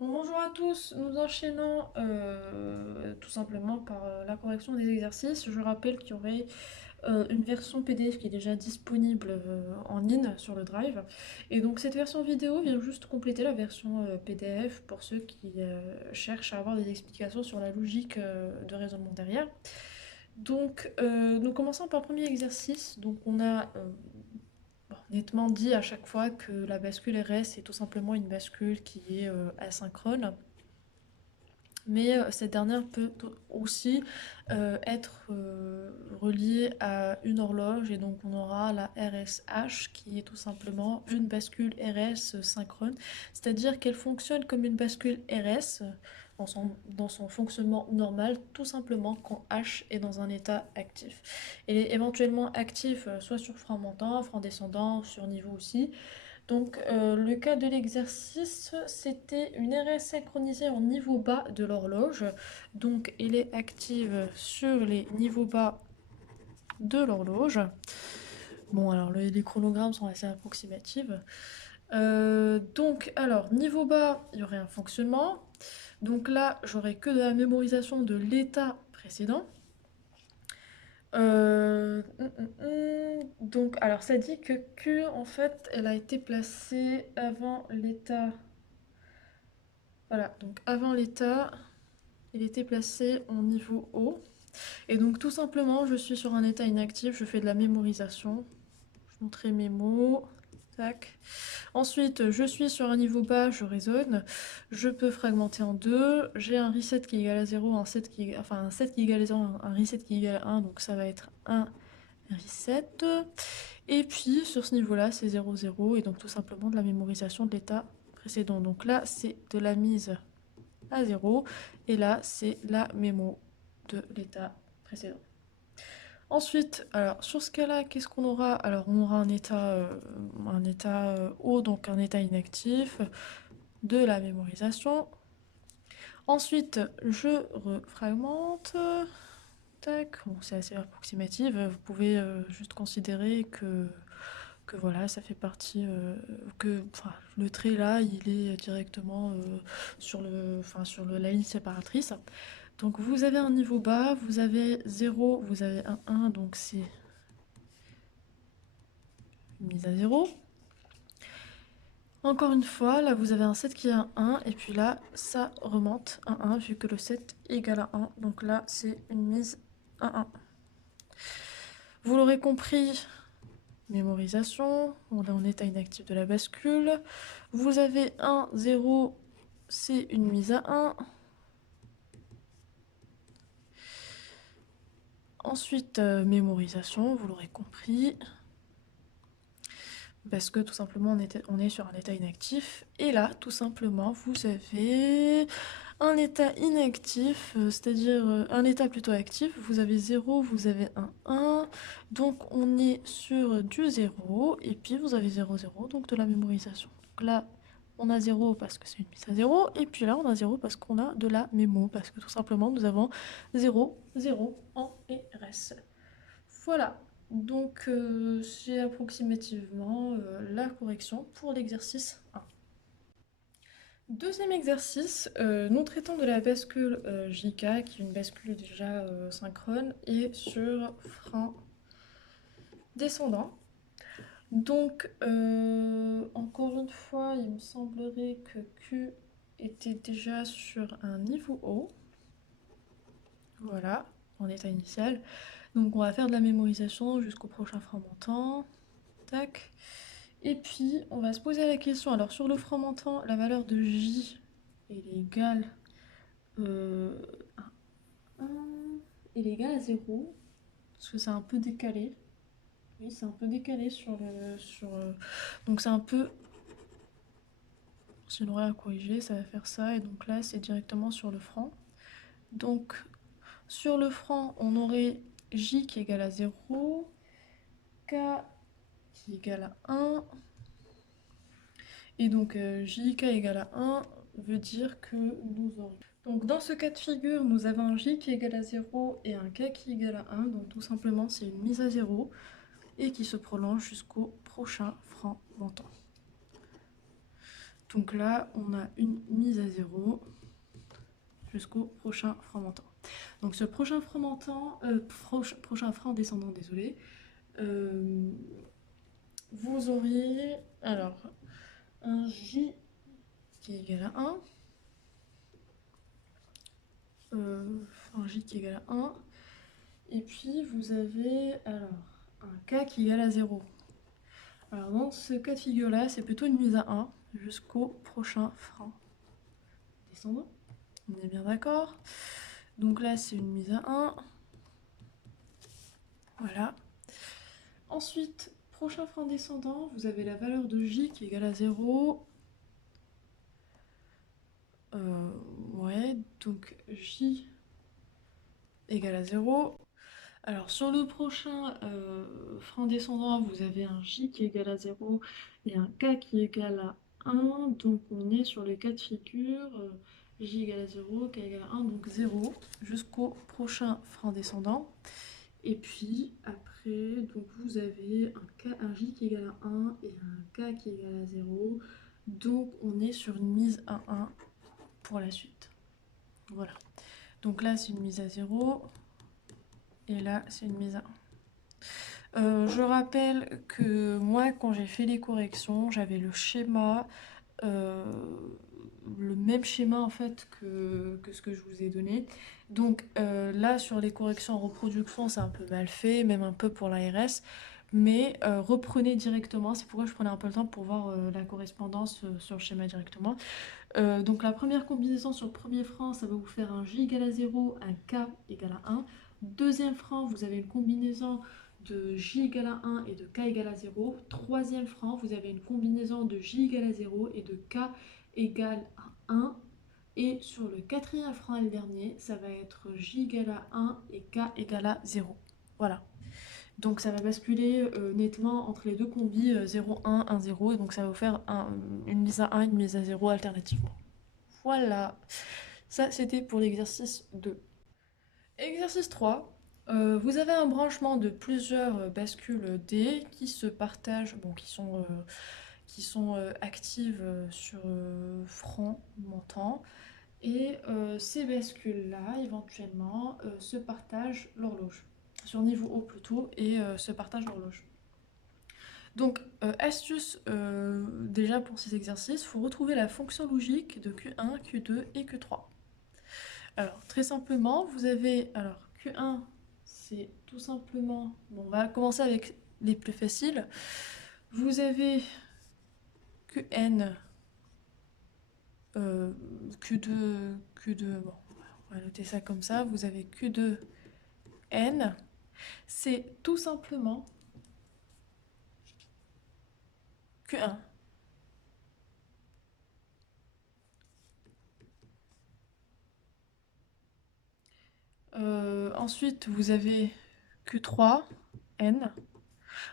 Bonjour à tous, nous enchaînons tout simplement par la correction des exercices. Je rappelle qu'il y aurait une version PDF qui est déjà disponible en ligne sur le Drive. Et donc cette version vidéo vient juste compléter la version PDF pour ceux qui cherchent à avoir des explications sur la logique de raisonnement derrière. Donc nous commençons par le premier exercice. Donc on a nettement dit à chaque fois que la bascule RS est tout simplement une bascule qui est asynchrone. Mais cette dernière peut aussi être reliée à une horloge et donc on aura la RSH qui est tout simplement une bascule RS synchrone, c'est-à-dire qu'elle fonctionne comme une bascule RS dans son fonctionnement normal, tout simplement quand H est dans un état actif. Elle est éventuellement active soit sur frein montant, frein descendant, sur niveau aussi. Donc le cas de l'exercice, c'était une RS synchronisée en niveau bas de l'horloge. Donc elle est active sur les niveaux bas de l'horloge. Bon alors les chronogrammes sont assez approximatifs. Donc alors niveau bas, il y aurait un fonctionnement. Donc là, j'aurais que de la mémorisation de l'état précédent. Donc, alors ça dit que Q, en fait, elle a été placée avant l'état. Voilà, donc avant l'état, il était placé en niveau haut. Et donc tout simplement, je suis sur un état inactif, je fais de la mémorisation. Je montrer mes mots. Tac. Ensuite, je suis sur un niveau bas, je raisonne. Je peux fragmenter en deux. J'ai un reset qui est égal à 0, un set qui est égal à 0, un reset qui est égal à 1, donc ça va être un reset. Et puis sur ce niveau-là, c'est 0, 0, et donc tout simplement de la mémorisation de l'état précédent. Donc là, c'est de la mise à 0, et là, c'est la mémo de l'état précédent. Ensuite, alors sur ce cas-là, qu'est-ce qu'on aura? Alors on aura un état haut, donc un état inactif, de la mémorisation. Ensuite, je refragmente. Tac, bon, c'est assez approximatif. Vous pouvez juste considérer que voilà, ça fait partie enfin, le trait là, il est directement sur la ligne séparatrice. Donc vous avez un niveau bas, vous avez 0, vous avez un 1, donc c'est une mise à 0. Encore une fois, là vous avez un 7 qui est un 1, et puis là ça remonte un 1 vu que le 7 est égal à 1. Donc là c'est une mise à 1. Vous l'aurez compris, mémorisation, on est en état inactif de la bascule. Vous avez 1, 0, c'est une mise à 1. Ensuite, mémorisation, vous l'aurez compris. Parce que tout simplement on est sur un état inactif. Et là, tout simplement, vous avez un état inactif, c'est-à-dire un état plutôt actif. Vous avez 0, vous avez un 1. Donc on est sur du 0. Et puis vous avez 0, 0, donc de la mémorisation. Donc là, on a 0 parce que c'est une mise à 0. Et puis là, on a 0 parce qu'on a de la mémo. Parce que tout simplement, nous avons 0, 0 en RS. Voilà, donc c'est approximativement la correction pour l'exercice 1. Deuxième exercice, nous traitons de la bascule JK, qui est une bascule déjà synchrone, et sur frein descendant. Donc, encore une fois, il me semblerait que Q était déjà sur un niveau haut. Voilà, en état initial. Donc on va faire de la mémorisation jusqu'au prochain frein montant. Tac. Et puis on va se poser la question. Alors sur le frein montant, la valeur de J elle est égale à 1. Elle est égale à 0. Parce que c'est un peu décalé. Oui, c'est un peu décalé sur le. Donc c'est un peu. Si on aurait à corriger, ça va faire ça. Et donc là, c'est directement sur le franc. Donc sur le franc, on aurait J qui est égal à 0. K qui est égal à 1. Et donc JK égale à 1 veut dire que nous aurions. Donc dans ce cas de figure, nous avons un J qui est égal à 0 et un K qui est égal à 1. Donc tout simplement, c'est une mise à 0 et qui se prolonge jusqu'au prochain franc montant. Donc là, on a une mise mise à 0 jusqu'au prochain franc montant. Donc ce prochain franc montant, prochain franc descendant, désolé, vous auriez alors un J qui est égal à 1, un J qui est égal à 1, et puis vous avez alors un K qui est égal à 0. Alors dans ce cas de figure-là, c'est plutôt une mise à 1 jusqu'au prochain franc descendant. On est bien d'accord? Donc là, c'est une mise à 1. Voilà. Ensuite, prochain franc descendant, vous avez la valeur de J qui est égale à 0. Ouais, donc J égale à 0. Alors sur le prochain franc descendant, vous avez un J qui est égal à 0 et un K qui est égal à 1. Donc on est sur le cas de figure J égale à 0, K égale à 1, donc 0 jusqu'au prochain franc descendant. Et puis après, donc vous avez un J qui est égal à 1 et un K qui est égal à 0. Donc on est sur une mise à 1 pour la suite. Voilà. Donc là, c'est une mise à 0. Et là, c'est une mise à 1. Je rappelle que moi, quand j'ai fait les corrections, j'avais le schéma, le même schéma en fait que ce que je vous ai donné. Donc là, sur les corrections en reproduction, c'est un peu mal fait, même un peu pour l'ARS. Mais reprenez directement, c'est pourquoi je prenais un peu le temps pour voir la correspondance sur le schéma directement. Donc la première combinaison sur le premier franc, ça va vous faire un J égale à 0, un K égale à 1. Deuxième franc, vous avez une combinaison de J égale à 1 et de K égale à 0. Troisième franc, vous avez une combinaison de J égale à 0 et de K égale à 1. Et sur le quatrième franc et le dernier, ça va être J égale à 1 et K égale à 0. Voilà. Donc ça va basculer nettement entre les deux combis 0, 1, 1, 0. Et donc ça va vous faire une mise à 1 et une mise à 0 alternativement. Voilà. Ça, c'était pour l'exercice 2. Exercice 3. Vous avez un branchement de plusieurs bascules D qui se partagent, bon, qui sont actives sur franc montant. Et ces bascules-là, éventuellement, se partagent l'horloge. Sur niveau haut plutôt, et se partagent l'horloge. Donc, astuce déjà pour ces exercices, il faut retrouver la fonction logique de Q1, Q2 et Q3. Alors, très simplement, vous avez... Alors, Q1, c'est tout simplement... Bon, on va commencer avec les plus faciles. Vous avez Qn, Q2, bon, on va noter ça comme ça. Vous avez Q2N. C'est tout simplement Q1. Ensuite, vous avez Q3N.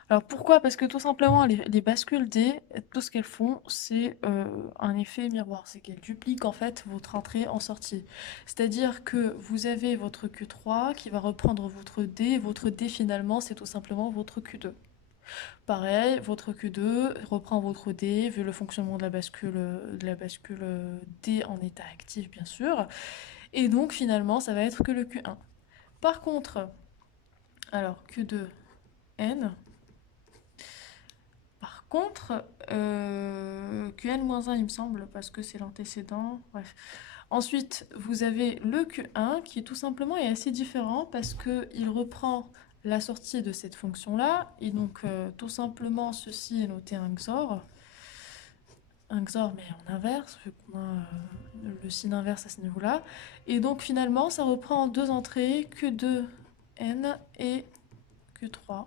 Alors pourquoi? Parce que tout simplement, les bascules D, tout ce qu'elles font, c'est un effet miroir. C'est qu'elles dupliquent en fait votre entrée en sortie. C'est-à-dire que vous avez votre Q3 qui va reprendre votre D, et votre D finalement, c'est tout simplement votre Q2. Pareil, votre Q2 reprend votre D, vu le fonctionnement de la bascule D en état actif, bien sûr. Et donc, finalement, ça va être que le Q1. Par contre, alors, Q2N. Par contre, Qn-1, il me semble, parce que c'est l'antécédent. Bref. Ensuite, vous avez le Q1 qui tout simplement est assez différent parce qu'il reprend la sortie de cette fonction-là. Et donc, tout simplement, ceci est noté un XOR. Un XOR, mais en inverse, vu qu'on a le signe inverse à ce niveau-là. Et donc, finalement, ça reprend deux entrées, Q2N et Q3N.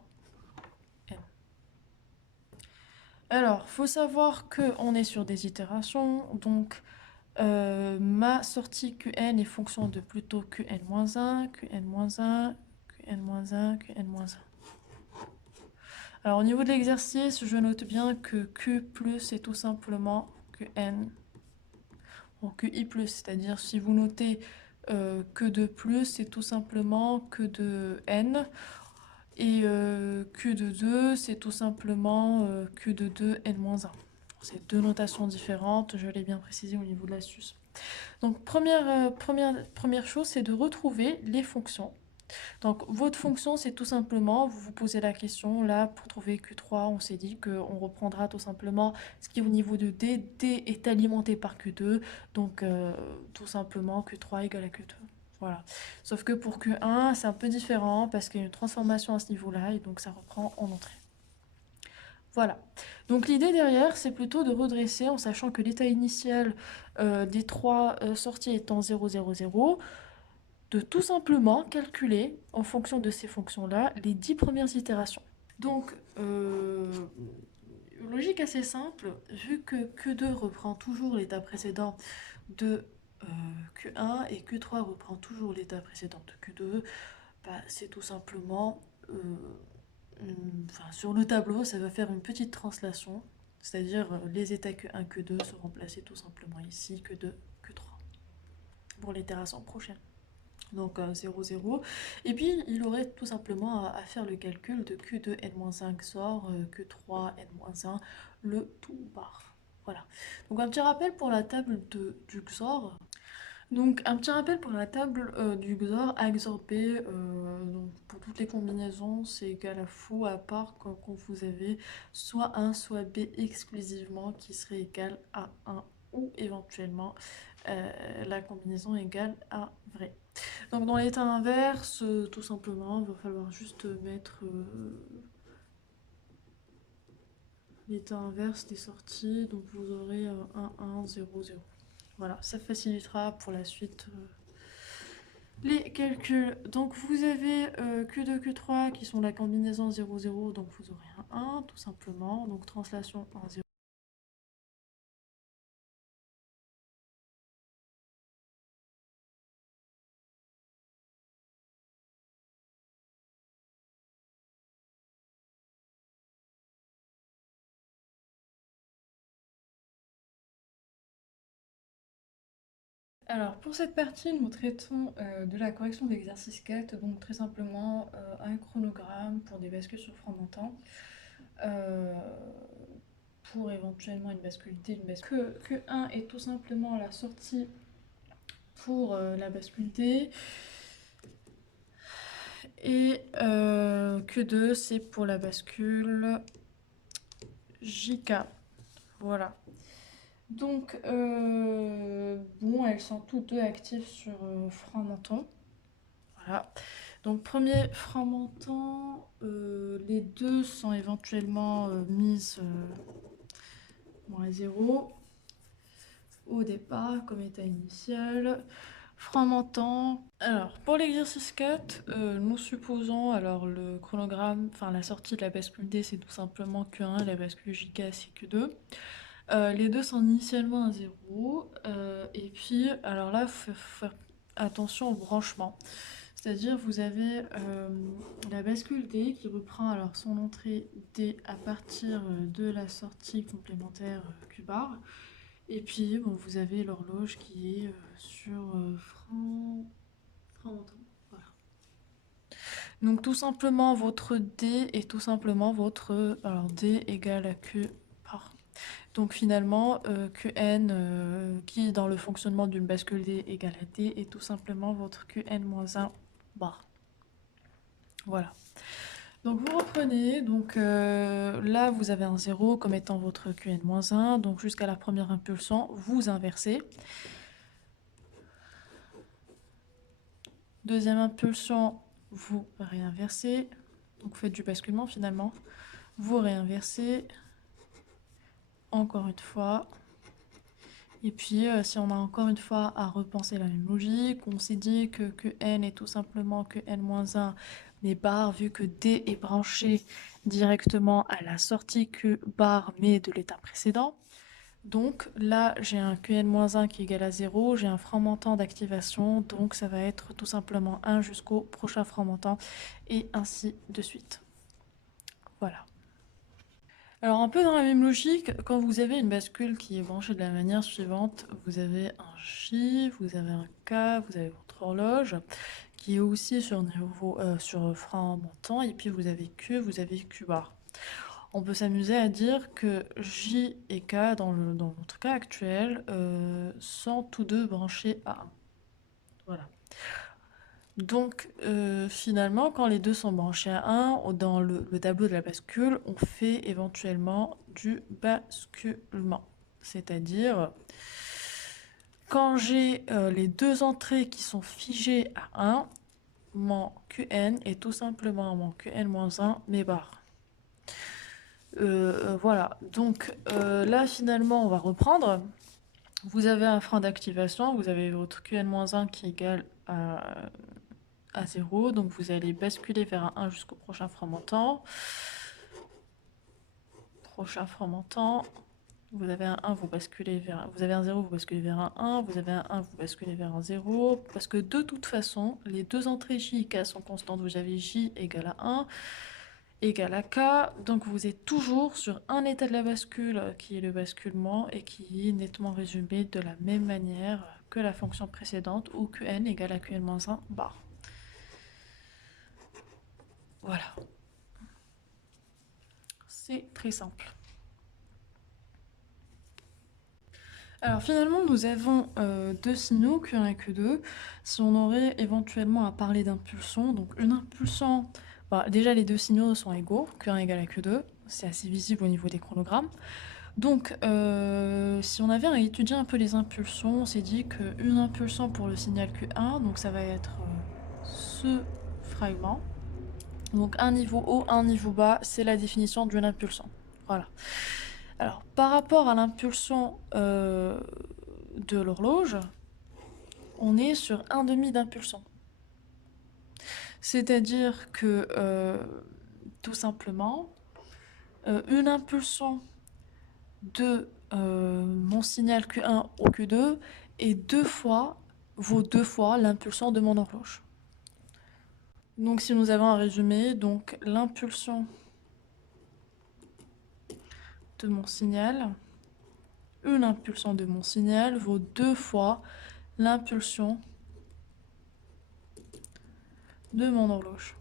Alors, faut savoir qu'on est sur des itérations, donc ma sortie Qn est fonction de plutôt Qn-1, Qn-1, Qn-1, Qn-1. Alors au niveau de l'exercice, je note bien que Q plus est tout simplement Qn, ou Qi plus, c'est-à-dire si vous notez que de plus, c'est tout simplement que de n, et Q de 2, c'est tout simplement Q de 2 n-1. C'est deux notations différentes, je l'ai bien précisé au niveau de l'astuce. Donc première chose, c'est de retrouver les fonctions. Donc votre fonction, c'est tout simplement, vous vous posez la question, là, pour trouver Q3, on s'est dit qu'on reprendra tout simplement ce qui est au niveau de D. D est alimenté par Q2, donc tout simplement Q3 égale à Q2. Voilà. Sauf que pour Q1, c'est un peu différent parce qu'il y a une transformation à ce niveau-là et donc ça reprend en entrée. Voilà. Donc l'idée derrière, c'est plutôt de redresser en sachant que l'état initial des trois sorties étant 0, 0, 0, de tout simplement calculer, en fonction de ces fonctions-là, les 10 premières itérations. Donc, logique assez simple, vu que Q2 reprend toujours l'état précédent de Q1 et Q3 reprend toujours l'état précédent de Q2, bah, c'est tout simplement... sur le tableau, ça va faire une petite translation, c'est-à-dire les états Q1, Q2 seront placés tout simplement ici, Q2, Q3, pour l'itération prochaine. Donc 0, 0. Et puis il aurait tout simplement à faire le calcul de Q2 n-1 XOR Q3 n-1, le tout bar. Voilà. Donc un petit rappel pour la table du XOR. Donc un petit rappel pour la table du XOR, A XOR B, donc pour toutes les combinaisons, c'est égal à fou, à part quand vous avez soit 1 soit B exclusivement qui serait égal à 1 ou éventuellement la combinaison égale à vrai. Donc dans l'état inverse, tout simplement, il va falloir juste mettre l'état inverse des sorties, donc vous aurez 1, 1, 0, 0. Voilà, ça facilitera pour la suite les calculs. Donc vous avez Q2, Q3 qui sont la combinaison 0, 0, donc vous aurez un 1 tout simplement, donc translation 1, 0. Alors pour cette partie, nous traitons de la correction d'exercice 4, donc très simplement un chronogramme pour des bascules sur franc montant, pour éventuellement une bascule D, une bascule Q1 est tout simplement la sortie pour la bascule D, et Q2 c'est pour la bascule JK. Voilà. Donc, bon, elles sont toutes deux actives sur franc montant. Voilà. Donc, premier franc montant, les deux sont éventuellement mises moins 0 au départ comme état initial. Franc montant. Alors, pour l'exercice 4, nous supposons, alors le chronogramme, enfin la sortie de la bascule D, c'est tout simplement Q1, la bascule JK, c'est Q2. Les deux sont initialement à 0. Et puis, alors là, il faut faire attention au branchement. C'est-à-dire, vous avez la bascule D qui reprend alors son entrée D à partir de la sortie complémentaire Q bar. Et puis, bon, vous avez l'horloge qui est sur franc montant. Voilà. Donc, tout simplement, votre D est tout simplement votre. Alors, D égale à Q par. Donc finalement, Qn, qui dans le fonctionnement d'une bascule D égale à D, est tout simplement votre Qn-1 bar. Voilà. Donc vous reprenez, donc là vous avez un 0 comme étant votre Qn-1, donc jusqu'à la première impulsion, vous inversez. Deuxième impulsion, vous réinversez. Donc vous faites du basculement finalement. Vous réinversez. Encore une fois. Et puis, si on a encore une fois à repenser la même logique, on s'est dit que Qn est tout simplement Qn-1, mais bar, vu que D est branché directement à la sortie Q bar, mais de l'état précédent. Donc là, j'ai un Qn-1 qui est égal à 0, j'ai un franc montant d'activation, donc ça va être tout simplement 1 jusqu'au prochain franc montant, et ainsi de suite. Voilà. Alors un peu dans la même logique, quand vous avez une bascule qui est branchée de la manière suivante, vous avez un J, vous avez un K, vous avez votre horloge qui est aussi sur franc montant, et puis vous avez Q bar. On peut s'amuser à dire que J et K, dans notre cas actuel, sont tous deux branchés à 1. Voilà. Donc, finalement, quand les deux sont branchés à 1, dans le tableau de la bascule, on fait éventuellement du basculement. C'est-à-dire, quand j'ai les deux entrées qui sont figées à 1, mon Qn est tout simplement mon Qn-1 mes barres. Voilà, donc là finalement on va reprendre. Vous avez un frein d'activation, vous avez votre Qn-1 qui est égal à 0, donc vous allez basculer vers un 1 jusqu'au prochain frein montant. Prochain frein montant, vous avez un 1, vous basculez vers, vous avez un 0, vous basculez vers un 1, vous avez un 1, vous basculez vers un 0, parce que de toute façon, les deux entrées J et K sont constantes, vous avez J égale à 1, égale à K, donc vous êtes toujours sur un état de la bascule qui est le basculement et qui est nettement résumé de la même manière que la fonction précédente où Qn égale à Qn-1 bar. Voilà. C'est très simple. Alors finalement, nous avons deux signaux, Q1 et Q2. Si on aurait éventuellement à parler d'impulsion, donc une impulsion, bah, déjà les deux signaux sont égaux, Q1 égale à Q2, c'est assez visible au niveau des chronogrammes. Donc si on avait à étudier un peu les impulsions, on s'est dit qu'une impulsion pour le signal Q1, donc ça va être ce fragment. Donc un niveau haut, un niveau bas, c'est la définition d'une impulsion. Voilà. Alors, par rapport à l'impulsion de l'horloge, on est sur un demi d'impulsion. C'est-à-dire que, tout simplement, une impulsion de mon signal Q1 au Q2 est vaut deux fois l'impulsion de mon horloge. Donc si nous avons un résumé, donc l'impulsion de mon signal, une impulsion de mon signal vaut deux fois l'impulsion de mon horloge.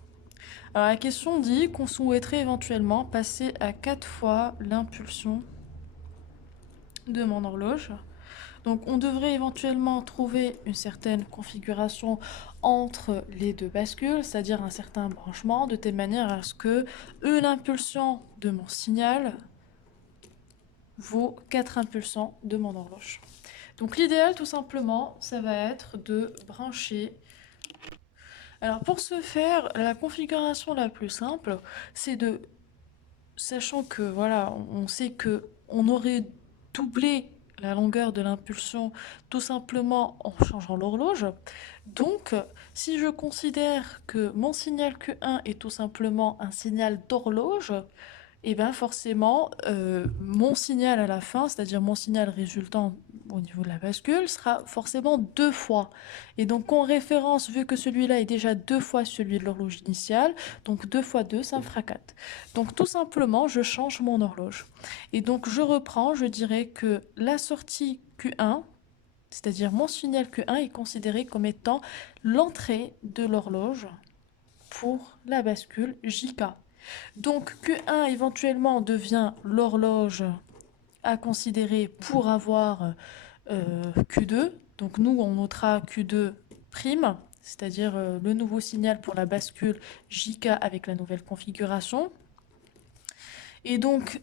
Alors la question dit qu'on souhaiterait éventuellement passer à 4 fois l'impulsion de mon horloge. Donc on devrait éventuellement trouver une certaine configuration entre les deux bascules, c'est-à-dire un certain branchement, de telle manière à ce que une impulsion de mon signal vaut 4 impulsions de mon horloge. Donc l'idéal tout simplement, ça va être de brancher. Alors pour ce faire, la configuration la plus simple, c'est de, sachant que voilà, on sait que on aurait doublé la longueur de l'impulsion tout simplement en changeant l'horloge. Donc, si je considère que mon signal Q1 est tout simplement un signal d'horloge, et bien forcément, mon signal à la fin, c'est-à-dire mon signal résultant au niveau de la bascule, sera forcément deux fois. Et donc en référence, vu que celui-là est déjà deux fois celui de l'horloge initiale, donc 2 fois 2, ça me fera 4. Donc tout simplement, je change mon horloge. Et donc je reprends, je dirais que la sortie Q1, c'est-à-dire mon signal Q1, est considéré comme étant l'entrée de l'horloge pour la bascule JK. Donc Q1 éventuellement devient l'horloge à considérer pour avoir Q2. Donc nous, on notera Q2', c'est-à-dire le nouveau signal pour la bascule JK avec la nouvelle configuration. Et donc,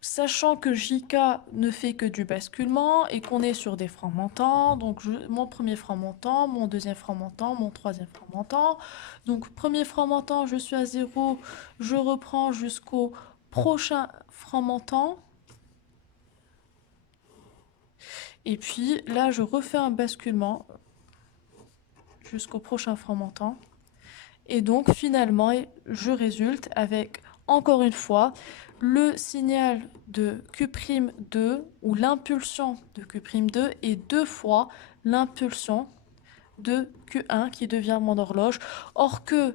sachant que JK ne fait que du basculement et qu'on est sur des francs montants, donc mon premier franc montant, mon deuxième franc montant, mon troisième franc montant. Donc premier franc montant, je suis à 0, je reprends jusqu'au prochain franc montant. Et puis là, je refais un basculement jusqu'au prochain franc montant. Et donc finalement, je résulte avec, encore une fois, le signal de Q'2 ou l'impulsion de Q'2 est deux fois l'impulsion de Q1 qui devient mon horloge. Or que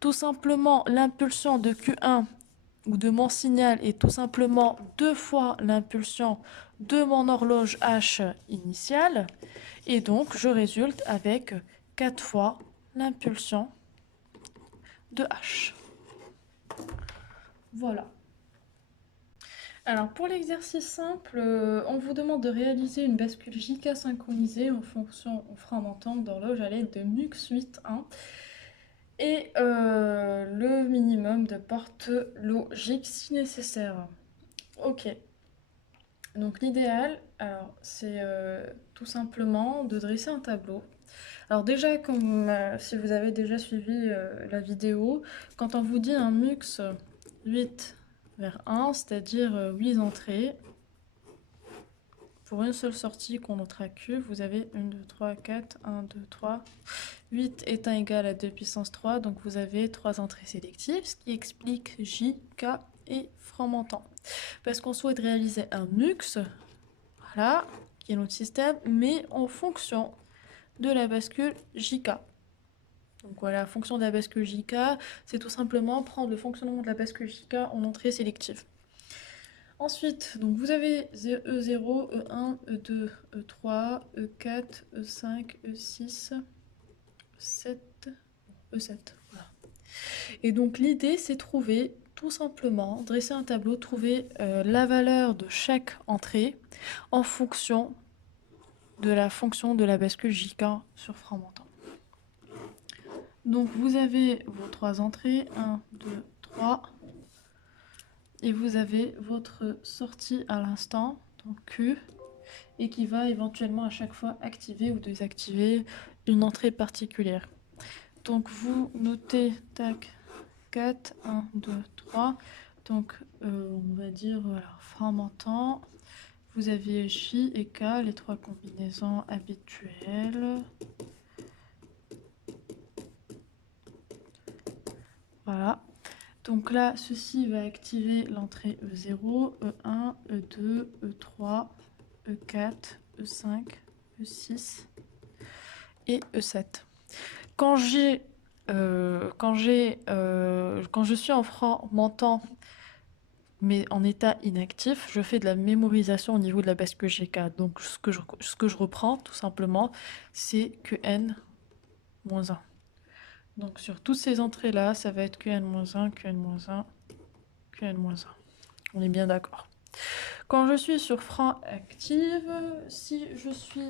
tout simplement l'impulsion de Q1 ou de mon signal est tout simplement deux fois l'impulsion de mon horloge H initiale. Et donc je résulte avec 4 fois l'impulsion de H. Voilà. Alors pour l'exercice simple, on vous demande de réaliser une bascule JK synchronisée en fonction en franc montant d'horloge à l'aide de MUX 8.1 et le minimum de portes logiques si nécessaire. Ok. Donc l'idéal, alors c'est tout simplement de dresser un tableau. Alors déjà, comme si vous avez déjà suivi la vidéo, quand on vous dit un MUX 8 vers 1, c'est-à-dire 8 entrées, pour une seule sortie qu'on notera Q, vous avez 1, 2, 3, 4, 1, 2, 3, 8 étant égal à 2 puissance 3, donc vous avez 3 entrées sélectives, ce qui explique J, K et franc montant. Parce qu'on souhaite réaliser un MUX, voilà, qui est notre système, mais en fonction de la bascule JK. Donc voilà, la fonction de la bascule JK, c'est tout simplement prendre le fonctionnement de la bascule JK en entrée sélective. Ensuite, donc vous avez E0, E1, E2, E3, E4, E5, E6, E7, E7. Voilà. Et donc l'idée, c'est trouver, tout simplement, dresser un tableau, trouver la valeur de chaque entrée en fonction de la fonction de la bascule JK sur franc montant. Donc vous avez vos 3 entrées, 1, 2, 3, et vous avez votre sortie à l'instant, donc Q, et qui va éventuellement à chaque fois activer ou désactiver une entrée particulière. Donc vous notez, tac, 4, 1, 2, 3, donc on va dire, voilà, franc montant, vous avez J et K, les 3 combinaisons habituelles. Voilà. Donc là, ceci va activer l'entrée E0, E1, E2, E3, E4, E5, E6 et E7. Quand je suis en franc montant, mais en état inactif, je fais de la mémorisation au niveau de la bascule GK. Donc ce que je reprends, tout simplement, c'est Qn-1. Donc sur toutes ces entrées-là, ça va être Qn-1, Qn-1, Qn-1. On est bien d'accord. Quand je suis sur franc active, si je suis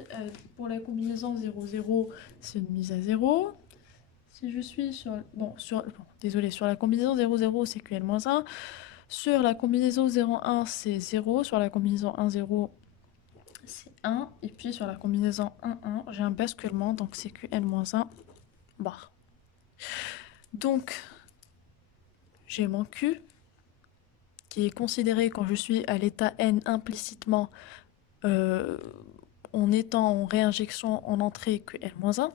pour la combinaison 0,0, c'est une mise à 0. Si je suis sur... désolé, sur la combinaison 0,0, c'est Qn-1. Sur la combinaison 0,1, c'est 0. Sur la combinaison 1,0, c'est 1. Et puis sur la combinaison 1,1, j'ai un basculement, donc c'est Qn-1 bar. Donc, j'ai mon Q, qui est considéré quand je suis à l'état N implicitement en étant en réinjection en entrée QL-1.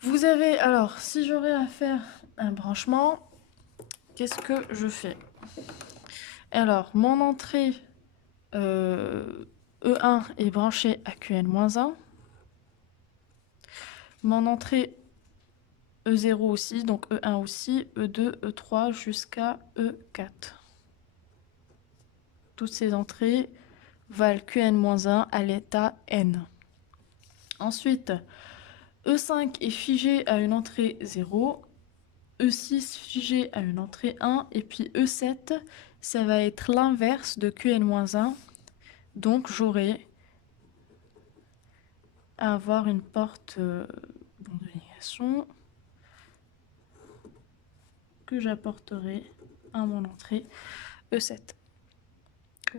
Vous avez, alors, si j'aurais à faire un branchement, qu'est-ce que je fais? Alors, mon entrée E1 est branchée à QN-1. Mon entrée E0 aussi, donc E1 aussi, E2, E3 jusqu'à E4. Toutes ces entrées valent Qn-1 à l'état N. Ensuite, E5 est figé à une entrée 0, E6 figé à une entrée 1, et puis E7, ça va être l'inverse de Qn-1. Donc j'aurai à avoir une porte de négation que j'apporterai à mon entrée E7.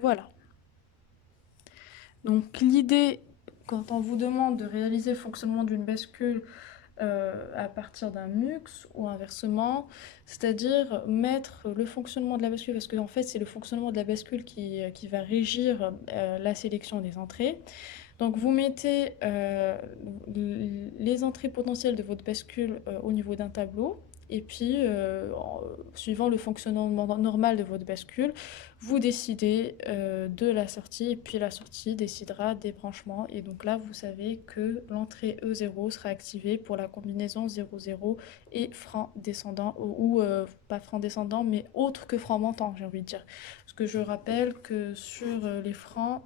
Voilà. Donc l'idée, quand on vous demande de réaliser le fonctionnement d'une bascule à partir d'un MUX ou inversement, c'est-à-dire mettre le fonctionnement de la bascule, parce que en fait c'est le fonctionnement de la bascule qui va régir la sélection des entrées. Donc vous mettez les entrées potentielles de votre bascule au niveau d'un tableau, et puis suivant le fonctionnement normal de votre bascule, vous décidez de la sortie, et puis la sortie décidera des branchements. Et donc là, vous savez que l'entrée E0 sera activée pour la combinaison 0,0 et franc descendant, ou pas franc descendant, mais autre que franc montant, j'ai envie de dire. Parce que je rappelle que sur les francs,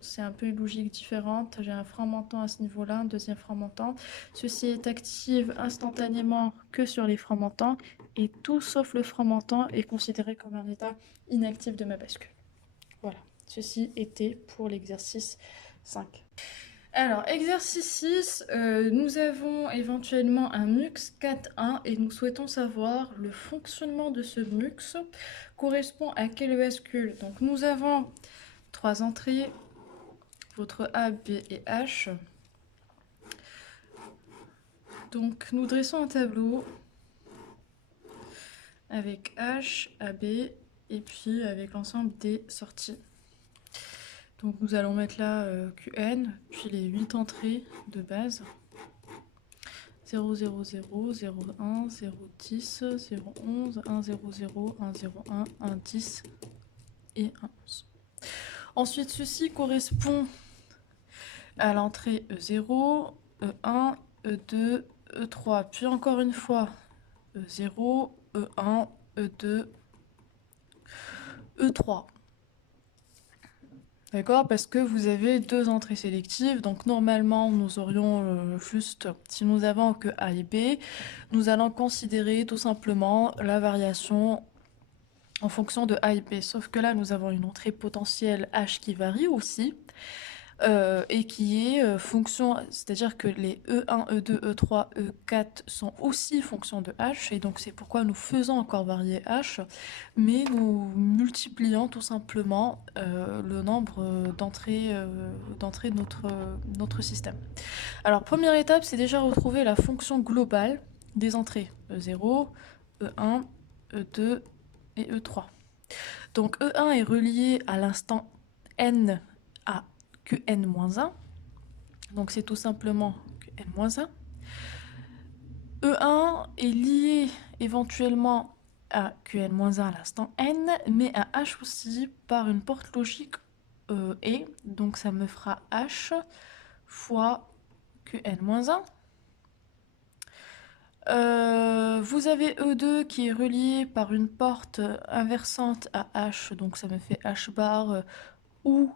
c'est un peu une logique différente. J'ai un frein montant à ce niveau-là, un deuxième frein montant. Ceci est active instantanément que sur les freins montants et tout sauf le frein montant est considéré comme un état inactif de ma bascule. Voilà, ceci était pour l'exercice 5. Alors, exercice 6, nous avons éventuellement un MUX 4.1 et nous souhaitons savoir le fonctionnement de ce MUX correspond à quelle bascule. Donc, nous avons 3 entrées, votre A, B et H. Donc, nous dressons un tableau avec H, AB et puis avec l'ensemble des sorties. Donc, nous allons mettre là QN, puis les 8 entrées de base. 0, 0, 0, 0, 1, 0, 10, 0, 11, 1, 0, 0, 1, 0, 1, 1, 10 et 1, 11. Ensuite, ceci correspond à l'entrée E0, E1, E2, E3. Puis encore une fois, E0, E1, E2, E3. D'accord? Parce que vous avez 2 entrées sélectives. Donc normalement, nous aurions juste, si nous avons que A et B, nous allons considérer tout simplement la variation en fonction de A et B. Sauf que là, nous avons une entrée potentielle H qui varie aussi. Et qui est fonction, c'est-à-dire que les E1, E2, E3, E4 sont aussi fonction de H, et donc c'est pourquoi nous faisons encore varier H, mais nous multiplions tout simplement le nombre d'entrées de notre système. Alors première étape, c'est déjà retrouver la fonction globale des entrées E0, E1, E2 et E3. Donc E1 est relié à l'instant n à Qn-1, donc c'est tout simplement Qn-1. E1 est lié éventuellement à Qn-1 à l'instant n, mais à H aussi par une porte logique et, donc ça me fera H fois Qn-1. Vous avez E2 qui est relié par une porte inversante à H, donc ça me fait H bar ou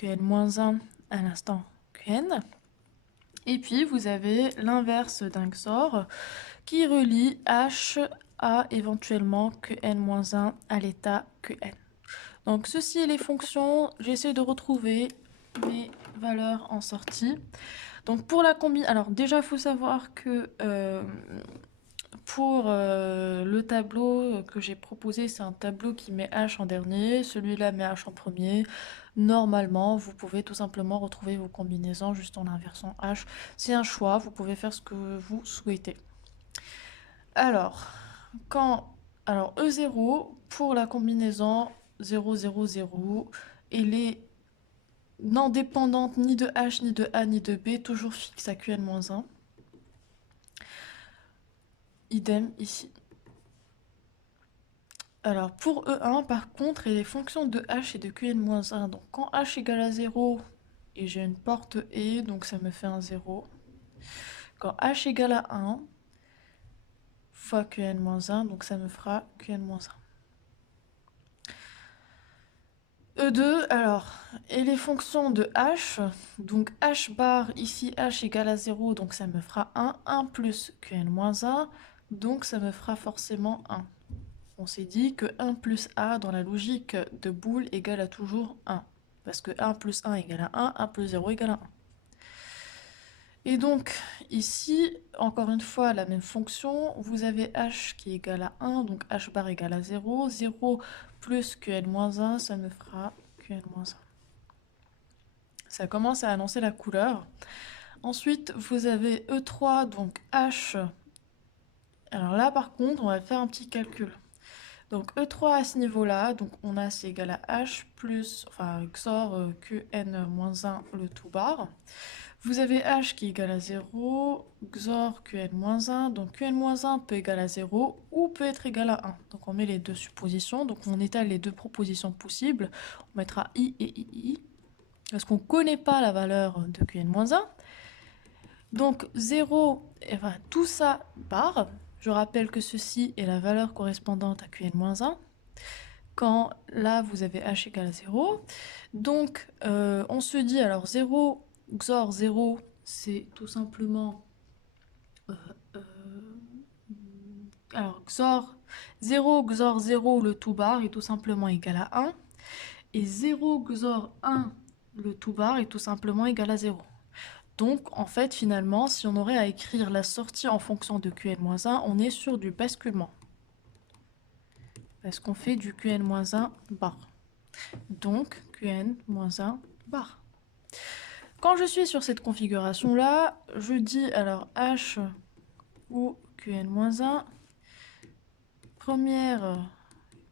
Qn-1 à l'instant Qn. Et puis vous avez l'inverse d'un XOR qui relie H à éventuellement Qn-1 à l'état Qn. Donc ceci est les fonctions, j'essaie de retrouver mes valeurs en sortie. Donc pour la combinaison, alors déjà il faut savoir que pour le tableau que j'ai proposé, c'est un tableau qui met H en dernier, celui-là met H en premier. Normalement, vous pouvez tout simplement retrouver vos combinaisons juste en inversant H. C'est un choix, vous pouvez faire ce que vous souhaitez. Alors, E0, pour la combinaison 0, 0, 0, elle est non dépendante ni de H, ni de A, ni de B, toujours fixe à Qn-1. Idem ici. Alors pour E1 par contre, il est fonction de H et de Qn-1. Donc quand H égale à 0, et j'ai une porte E, donc ça me fait un 0. Quand H égale à 1, fois Qn-1, donc ça me fera Qn-1. E2, alors, et les fonctions de H, donc H bar, ici H égale à 0, donc ça me fera 1, 1 plus Qn-1, donc ça me fera forcément 1. On s'est dit que 1 plus A dans la logique de boole égale à toujours 1. Parce que 1 plus 1 égale à 1, 1 plus 0 égale à 1. Et donc, ici, encore une fois, la même fonction. Vous avez H qui est égal à 1, donc H bar égale à 0. 0 plus Qn-1, ça me fera Qn-1. Ça commence à annoncer la couleur. Ensuite, vous avez E3, donc H. Alors là, par contre, on va faire un petit calcul. Donc E3 à ce niveau-là, donc on a c'est égal à H plus, enfin XOR Qn-1 le tout bar. Vous avez H qui est égal à 0, XOR Qn-1, donc Qn-1 peut égal à 0 ou peut être égal à 1. Donc on met les deux suppositions, donc on étale les deux propositions possibles. On mettra I et II, parce qu'on ne connaît pas la valeur de Qn-1. Donc 0, enfin tout ça bar. Je rappelle que ceci est la valeur correspondante à Qn-1. quand là vous avez h égale à 0. Donc on se dit, alors 0 XOR 0, c'est tout simplement... alors XOR 0 XOR 0, le tout bar est tout simplement égal à 1. Et 0 XOR 1, le tout bar est tout simplement égal à 0. Donc, en fait, finalement, si on aurait à écrire la sortie en fonction de Qn-1, on est sur du basculement. Parce qu'on fait du Qn-1 bar. Donc, Qn-1 bar. Quand je suis sur cette configuration-là, je dis alors H ou Qn-1, première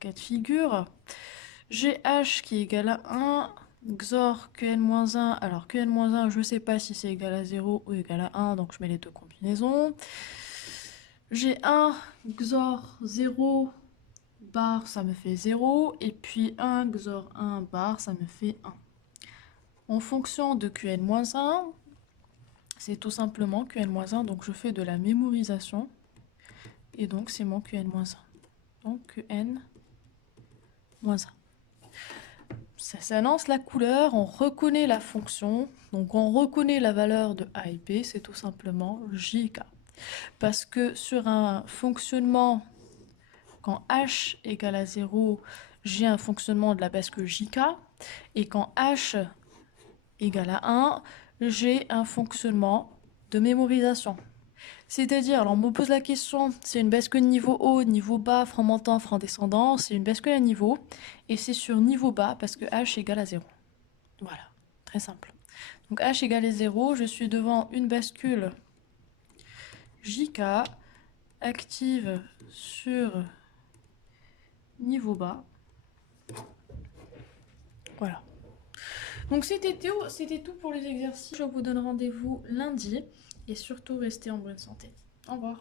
cas de figure, j'ai H qui est égal à 1, XOR Qn-1, alors Qn-1, je ne sais pas si c'est égal à 0 ou égal à 1, donc je mets les deux combinaisons. J'ai 1 XOR 0 bar, ça me fait 0, et puis 1 XOR 1 bar, ça me fait 1. En fonction de Qn-1, c'est tout simplement Qn-1, donc je fais de la mémorisation, et donc c'est mon Qn-1. Donc Qn-1. Ça s'annonce la couleur, on reconnaît la fonction, donc on reconnaît la valeur de A et B, c'est tout simplement JK. Parce que sur un fonctionnement, quand H égale à 0, j'ai un fonctionnement de la bascule JK, et quand H égale à 1, j'ai un fonctionnement de mémorisation. C'est-à-dire, alors on me pose la question, c'est une bascule niveau haut, niveau bas, frein montant, frein descendant, c'est une bascule à niveau, et c'est sur niveau bas parce que H égale à 0. Voilà, très simple. Donc H égale à 0, je suis devant une bascule JK active sur niveau bas. Voilà. Donc c'était tout pour les exercices. Je vous donne rendez-vous lundi et surtout restez en bonne santé. Au revoir.